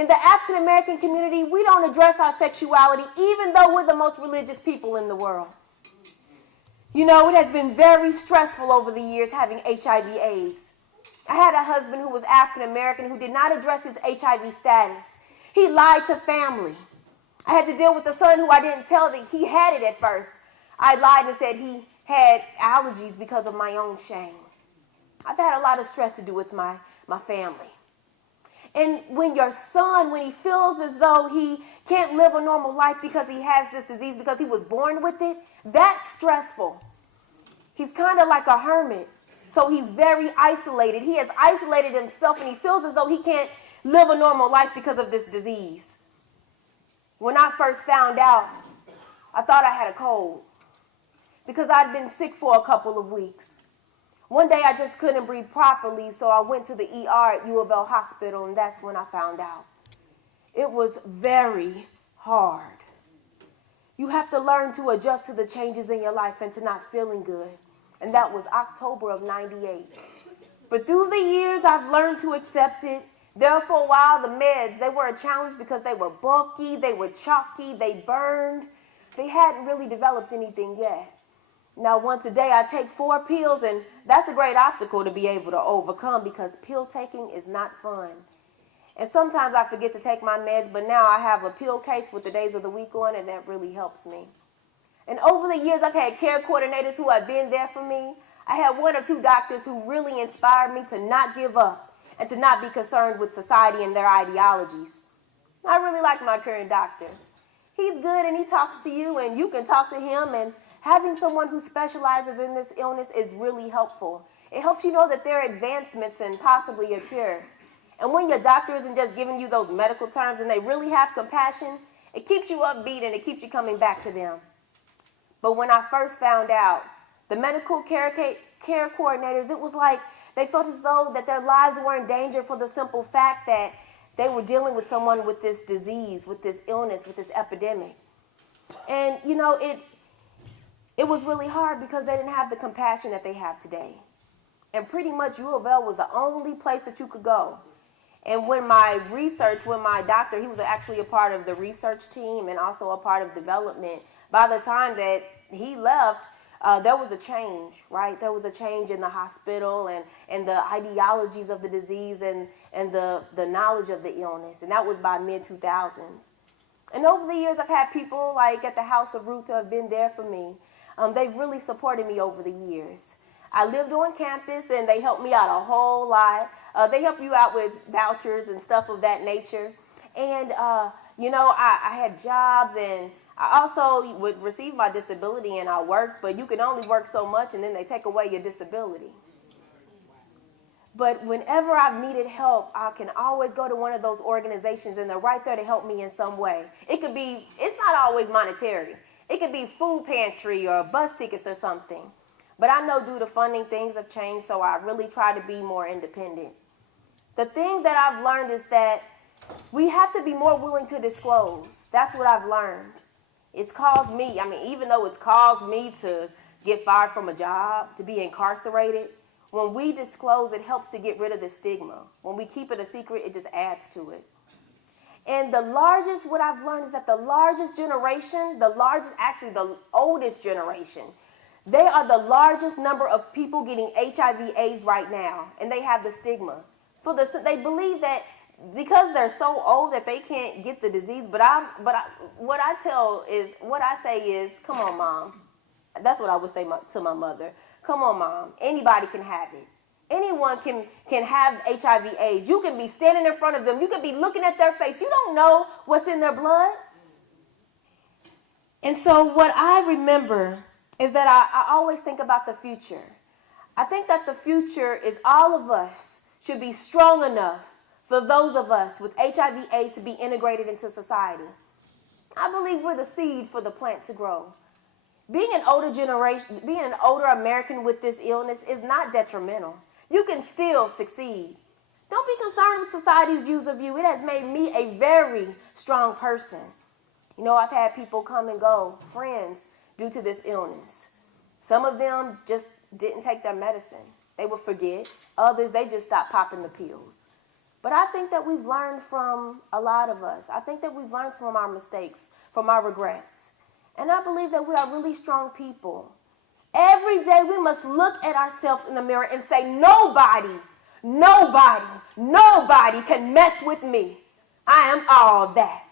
In the African American community, we don't address our sexuality, even though we're the most religious people in the world. You know, it has been very stressful over the years having HIV/AIDS. I had a husband who was African American who did not address his HIV status. He lied to family. I had to deal with a son who I didn't tell that he had it at first. I lied and said he had allergies because of my own shame. I've had a lot of stress to do with my family. And when your son, when he feels as though he can't live a normal life because he has this disease, because he was born with it, that's stressful. He's kind of like a hermit. So he's very isolated. He has isolated himself and he feels as though he can't live a normal life because of this disease. When I first found out, I thought I had a cold because I'd been sick for a couple of weeks. One day I just couldn't breathe properly, so I went to the ER at U of L Hospital, and that's when I found out. It was very hard. You have to learn to adjust to the changes in your life and to not feeling good. And that was October of '98. But through the years, I've learned to accept it. There for a while, the meds, they were a challenge because they were bulky, they were chalky, they burned. They hadn't really developed anything yet. Now, once a day, I take 4 pills, and that's a great obstacle to be able to overcome because pill taking is not fun. And sometimes I forget to take my meds, but now I have a pill case with the days of the week on, and that really helps me. And over the years, I've had care coordinators who have been there for me. I had 1 or 2 doctors who really inspired me to not give up and to not be concerned with society and their ideologies. I really like my current doctor. He's good and he talks to you and you can talk to him, and having someone who specializes in this illness is really helpful. It helps you know that there are advancements and possibly a cure. And when your doctor isn't just giving you those medical terms and they really have compassion, it keeps you upbeat and it keeps you coming back to them. But when I first found out, the medical care coordinators, it was like they felt as though that their lives were in danger for the simple fact that they were dealing with someone with this disease, with this illness, with this epidemic. And, you know, it was really hard because they didn't have the compassion that they have today. And pretty much U of L was the only place that you could go. And when my doctor, he was actually a part of the research team and also a part of development. By the time that he left, there was a change, right? There was a change in the hospital and the ideologies of the disease and the knowledge of the illness. And that was by mid-2000s. And over the years, I've had people like at the House of Ruth who have been there for me. They've really supported me over the years. I lived on campus and they helped me out a whole lot. They help you out with vouchers and stuff of that nature. And, you know, I had jobs and I also would receive my disability and I worked, but you can only work so much and then they take away your disability. But whenever I've needed help, I can always go to one of those organizations and they're right there to help me in some way. It could be, it's not always monetary. It could be food pantry or bus tickets or something. But I know due to funding, things have changed, so I really try to be more independent. The thing that I've learned is that we have to be more willing to disclose. That's what I've learned. It's caused me, even though it's caused me to get fired from a job, to be incarcerated, when we disclose, it helps to get rid of the stigma. When we keep it a secret, it just adds to it. And what I've learned is that the largest generation, the oldest generation, they are the largest number of people getting HIV/AIDS right now, and they have the stigma. They believe that because they're so old that they can't get the disease. What I say is, come on, Mom. That's what I would say to my mother. Come on, Mom. Anybody can have it. Anyone can have HIV/AIDS. You can be standing in front of them. You can be looking at their face. You don't know what's in their blood. And so what I remember is that I always think about the future. I think that the future is all of us should be strong enough for those of us with HIV/AIDS to be integrated into society. I believe we're the seed for the plant to grow. Being an older American with this illness is not detrimental. You can still succeed. Don't be concerned with society's views of you. It has made me a very strong person. You know, I've had people come and go, friends, due to this illness. Some of them just didn't take their medicine. They would forget. Others, they just stopped popping the pills. But I think that we've learned from a lot of us. I think that we've learned from our mistakes, from our regrets. And I believe that we are really strong people. Every day we must look at ourselves in the mirror and say, nobody can mess with me. I am all that.